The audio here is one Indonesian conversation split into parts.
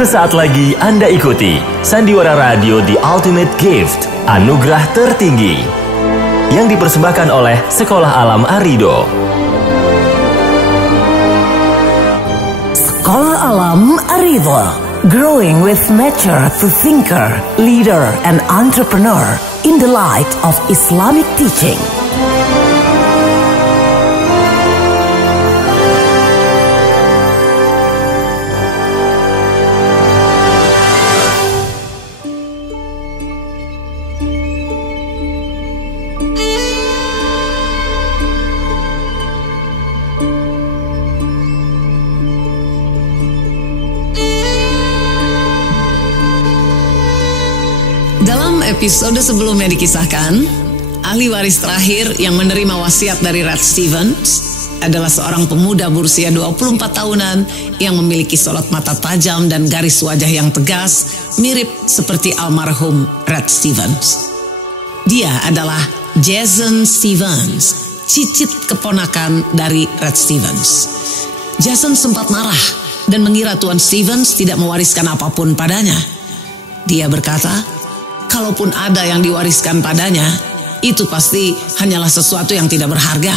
Sesaat lagi Anda ikuti Sandiwara Radio The Ultimate Gift, anugerah tertinggi, yang dipersembahkan oleh Sekolah Alam Arido. Sekolah Alam Arido, growing with nature to thinker, leader, and entrepreneur in the light of Islamic teaching. Dalam episode sebelumnya dikisahkan, ahli waris terakhir yang menerima wasiat dari Rat Stevens adalah seorang pemuda berusia 24 tahunan yang memiliki sorot mata tajam dan garis wajah yang tegas, mirip seperti almarhum Rat Stevens. Dia adalah Jason Stevens, cicit keponakan dari Rat Stevens. Jason sempat marah dan mengira Tuan Stevens tidak mewariskan apapun padanya. Dia berkata, kalaupun ada yang diwariskan padanya, itu pasti hanyalah sesuatu yang tidak berharga.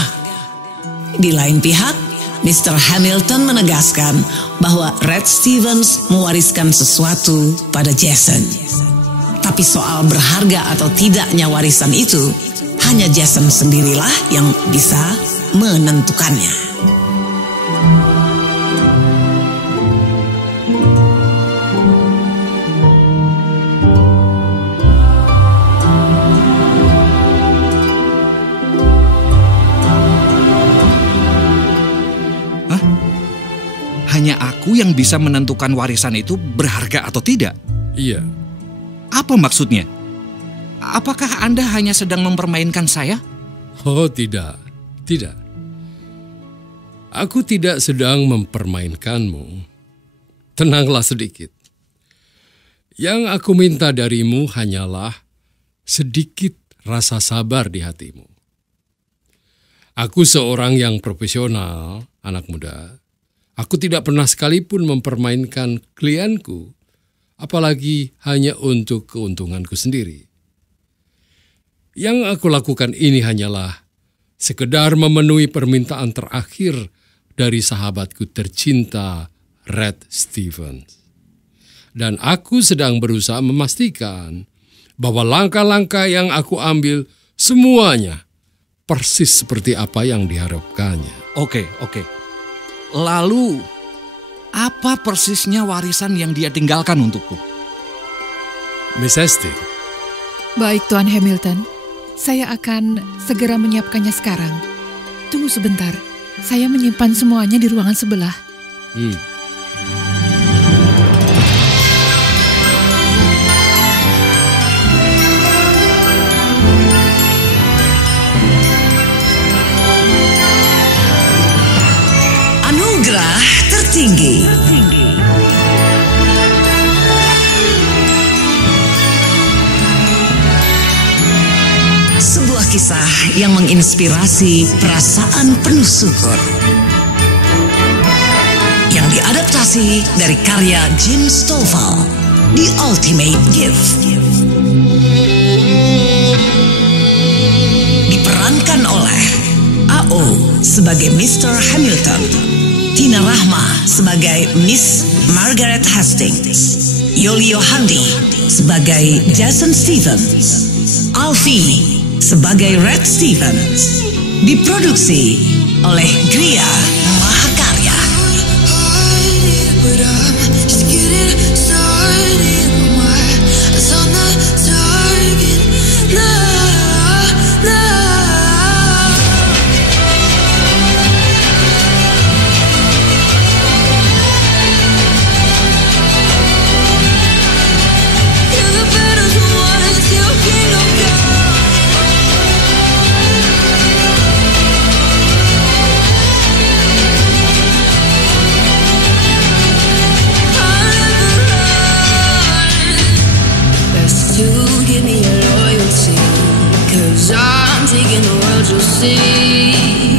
Di lain pihak, Mr. Hamilton menegaskan bahwa Rat Stevens mewariskan sesuatu pada Jason. Tapi soal berharga atau tidaknya warisan itu, hanya Jason sendirilah yang bisa menentukannya. Hanya aku yang bisa menentukan warisan itu berharga atau tidak? Iya. Apa maksudnya? Apakah Anda hanya sedang mempermainkan saya? Oh, tidak. Tidak. Aku tidak sedang mempermainkanmu. Tenanglah sedikit. Yang aku minta darimu hanyalah sedikit rasa sabar di hatimu. Aku seorang yang profesional, anak muda. Aku tidak pernah sekalipun mempermainkan klienku, apalagi hanya untuk keuntunganku sendiri. Yang aku lakukan ini hanyalah sekedar memenuhi permintaan terakhir dari sahabatku tercinta, Rat Stevens. Dan aku sedang berusaha memastikan bahwa langkah-langkah yang aku ambil semuanya persis seperti apa yang diharapkannya. Oke. Lalu, apa persisnya warisan yang dia tinggalkan untukku? Miss Hastings. Baik, Tuan Hamilton. Saya akan segera menyiapkannya sekarang. Tunggu sebentar. Saya menyimpan semuanya di ruangan sebelah. Anugerah tertinggi. Sebuah kisah yang menginspirasi perasaan penuh syukur. Yang diadaptasi dari karya Jim Stovall, The Ultimate Gift. Diperankan oleh A.O. sebagai Mr. Hamilton, Tina Rahma sebagai Miss Margaret Hastings, Yoli Yohandi sebagai Jason Stevens, Alfie sebagai Rat Stevens. Diproduksi oleh Gria Mahakarya.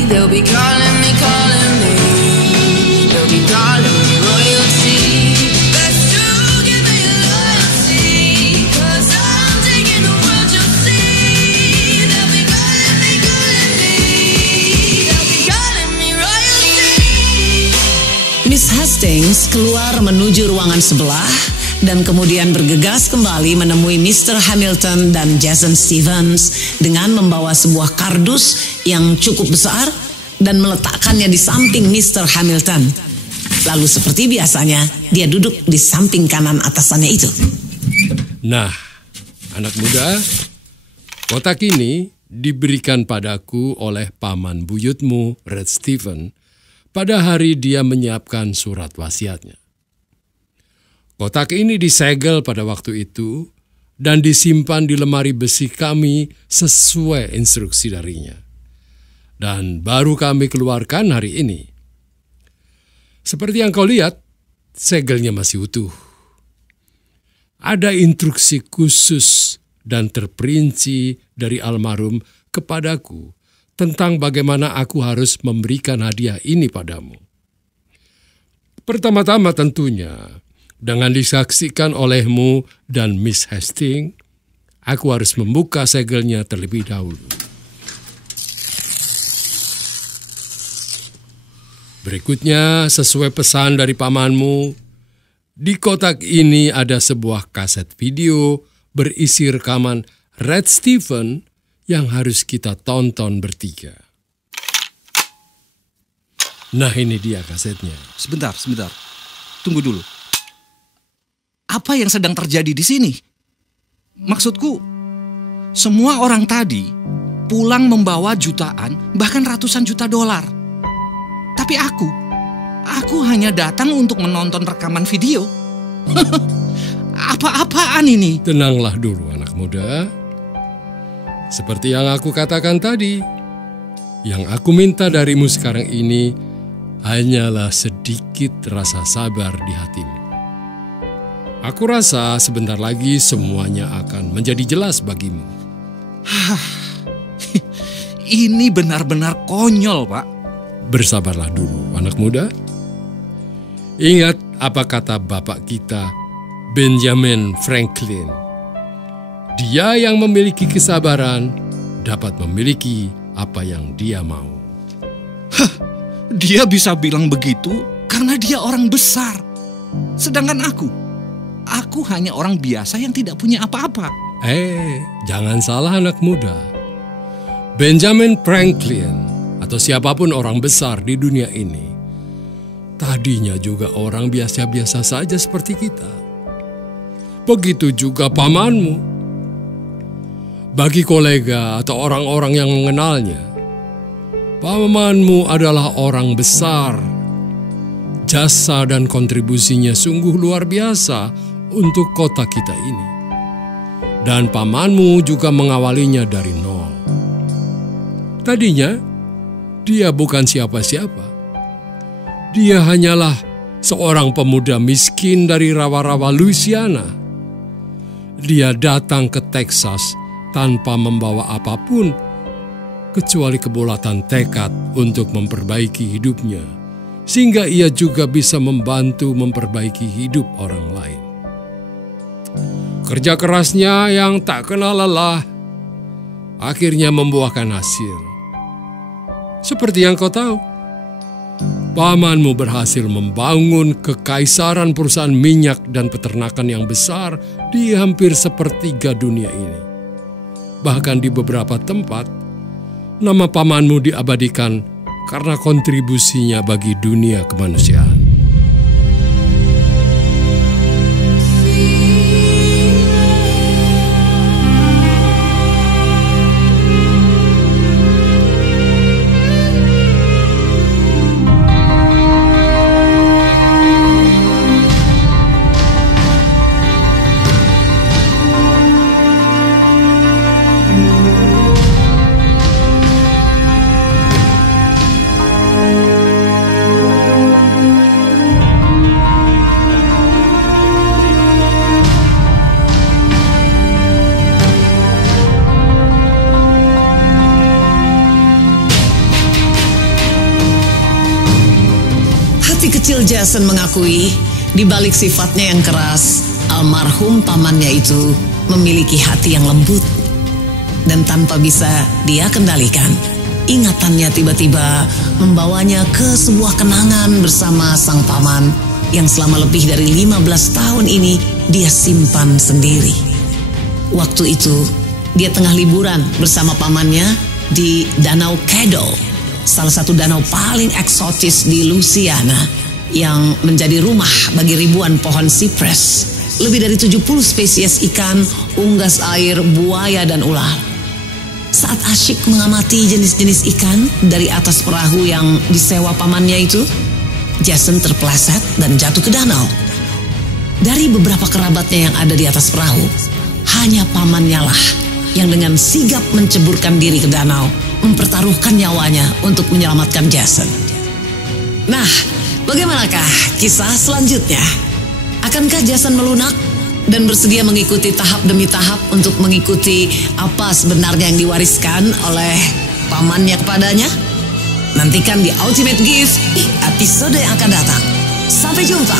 They'll be calling me. They'll be calling me royalty. That's true. Hastings keluar menuju ruangan sebelah dan kemudian bergegas kembali menemui Mr. Hamilton dan Jason Stevens dengan membawa sebuah kardus yang cukup besar dan meletakkannya di samping Mr. Hamilton. Lalu seperti biasanya, dia duduk di samping kanan atasannya itu. Nah, anak muda, kotak ini diberikan padaku oleh paman buyutmu, Red Stephen, pada hari dia menyiapkan surat wasiatnya. Kotak ini disegel pada waktu itu dan disimpan di lemari besi kami sesuai instruksi darinya. Dan baru kami keluarkan hari ini. Seperti yang kau lihat, segelnya masih utuh. Ada instruksi khusus dan terperinci dari almarhum kepadaku tentang bagaimana aku harus memberikan hadiah ini padamu. Pertama-tama tentunya, dengan disaksikan olehmu dan Miss Hastings, aku harus membuka segelnya terlebih dahulu. Berikutnya, sesuai pesan dari pamanmu, di kotak ini ada sebuah kaset video berisi rekaman Red Stephen yang harus kita tonton bertiga. Nah, ini dia kasetnya. Sebentar. Tunggu dulu. Apa yang sedang terjadi di sini? Maksudku, semua orang tadi pulang membawa jutaan, bahkan ratusan juta dolar. Tapi aku hanya datang untuk menonton rekaman video. Apa-apaan ini? Tenanglah dulu anak muda. Seperti yang aku katakan tadi, yang aku minta darimu sekarang ini hanyalah sedikit rasa sabar di hatimu. Aku rasa sebentar lagi semuanya akan menjadi jelas bagimu. Ini benar-benar konyol, Pak. Bersabarlah dulu, anak muda. Ingat apa kata bapak kita, Benjamin Franklin. Dia yang memiliki kesabaran dapat memiliki apa yang dia mau. Dia bisa bilang begitu karena dia orang besar. Sedangkan aku hanya orang biasa yang tidak punya apa-apa. Jangan salah anak muda. Benjamin Franklin atau siapapun orang besar di dunia ini, tadinya juga orang biasa-biasa saja seperti kita. Begitu juga pamanmu. Bagi kolega atau orang-orang yang mengenalnya, pamanmu adalah orang besar. Jasa dan kontribusinya sungguh luar biasa untuk kota kita ini. Dan pamanmu juga mengawalinya dari nol. Tadinya, dia bukan siapa-siapa. Dia hanyalah seorang pemuda miskin dari rawa-rawa Louisiana. Dia datang ke Texas tanpa membawa apapun kecuali kebulatan tekad untuk memperbaiki hidupnya, sehingga ia juga bisa membantu memperbaiki hidup orang lain. Kerja kerasnya yang tak kenal lelah akhirnya membuahkan hasil. Seperti yang kau tahu, pamanmu berhasil membangun kekaisaran perusahaan minyak dan peternakan yang besar di hampir sepertiga dunia ini. Bahkan di beberapa tempat, nama pamanmu diabadikan karena kontribusinya bagi dunia kemanusiaan. Jason mengakui, di balik sifatnya yang keras, almarhum pamannya itu memiliki hati yang lembut. Dan tanpa bisa dia kendalikan, ingatannya tiba-tiba membawanya ke sebuah kenangan bersama sang paman yang selama lebih dari 15 tahun ini dia simpan sendiri. Waktu itu dia tengah liburan bersama pamannya di Danau Caddo, salah satu danau paling eksotis di Louisiana yang menjadi rumah bagi ribuan pohon sipres, lebih dari 70 spesies ikan, unggas air, buaya, dan ular. Saat asyik mengamati jenis-jenis ikan dari atas perahu yang disewa pamannya itu, Jason terpeleset dan jatuh ke danau. Dari beberapa kerabatnya yang ada di atas perahu, hanya pamannya lah yang dengan sigap menceburkan diri ke danau, mempertaruhkan nyawanya untuk menyelamatkan Jason. Nah, bagaimanakah kisah selanjutnya? Akankah Jason melunak dan bersedia mengikuti tahap demi tahap untuk mengikuti apa sebenarnya yang diwariskan oleh pamannya kepadanya? Nantikan di Ultimate Gift episode yang akan datang. Sampai jumpa.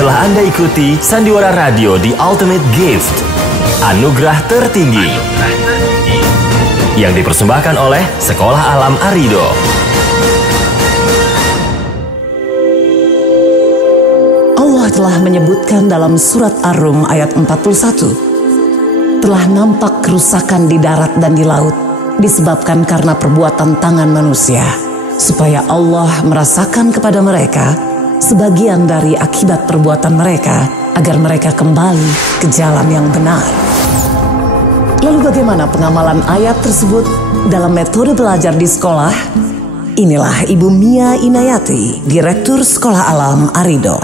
Telah Anda ikuti Sandiwara Radio di Ultimate Gift, anugerah tertinggi, yang dipersembahkan oleh Sekolah Alam Arido. Allah telah menyebutkan dalam surat Ar-Rum ayat 41, telah nampak kerusakan di darat dan di laut disebabkan karena perbuatan tangan manusia, supaya Allah merasakan kepada mereka sebagian dari akibat perbuatan mereka, agar mereka kembali ke jalan yang benar. Lalu bagaimana pengamalan ayat tersebut dalam metode belajar di sekolah? Inilah Ibu Mia Inayati, Direktur Sekolah Alam Arido.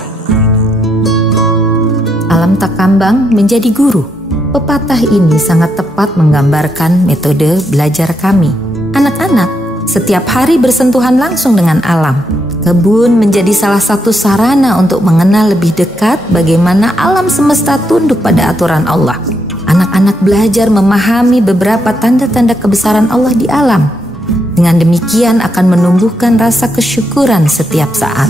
Alam tak kambang menjadi guru. Pepatah ini sangat tepat menggambarkan metode belajar kami. Anak-anak setiap hari bersentuhan langsung dengan alam. Kebun menjadi salah satu sarana untuk mengenal lebih dekat bagaimana alam semesta tunduk pada aturan Allah. Anak-anak belajar memahami beberapa tanda-tanda kebesaran Allah di alam. Dengan demikian akan menumbuhkan rasa kesyukuran setiap saat.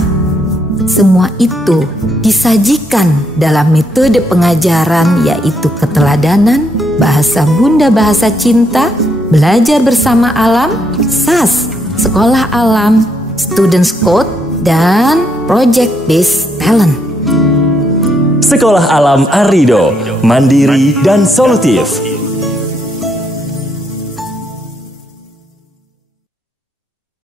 Semua itu disajikan dalam metode pengajaran, yaitu keteladanan, bahasa bunda, bahasa cinta, belajar bersama alam, SAS, Sekolah Alam, Students Code, dan Project Based Talent. Sekolah Alam Arido, mandiri dan solutif.